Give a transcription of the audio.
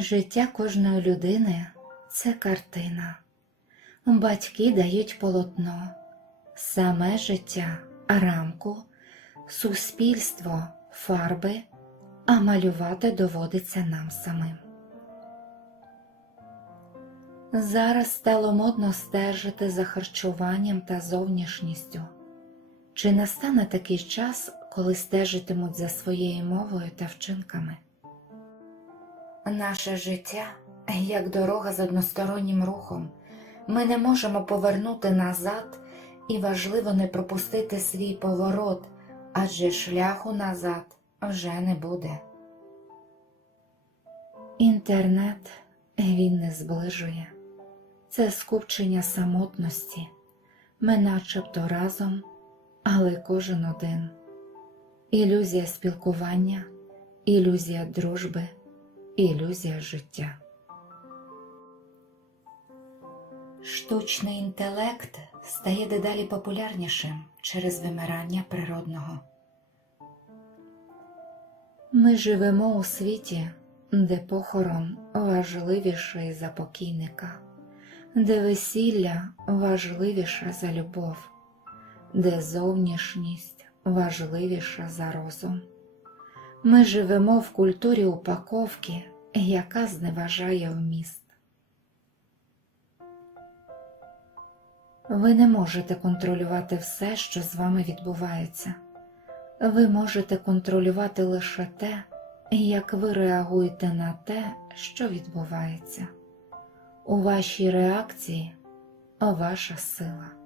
Життя кожної людини це картина. Батьки дають полотно, саме життя рамку, суспільство фарби, а малювати доводиться нам самим. Зараз стало модно стежити за харчуванням та зовнішністю. Чи настане такий час, коли стежитимуть за своєю мовою та вчинками? Наше життя як дорога з одностороннім рухом. Ми не можемо повернути назад і важливо не пропустити свій поворот, адже шляху назад вже не буде. Інтернет він не зближує. Це скупчення самотності. Ми начебто разом, але кожен один. Ілюзія спілкування, ілюзія дружби, ілюзія життя. Штучний інтелект стає дедалі популярнішим через вимирання природного. Ми живемо у світі, де похорон важливіший за покійника, де весілля важливіше за любов, де зовнішність важливіша за розум. Ми живемо в культурі упаковки, яка зневажає вміст. Ви не можете контролювати все, що з вами відбувається. Ви можете контролювати лише те, як ви реагуєте на те, що відбувається. У вашій реакції ваша сила.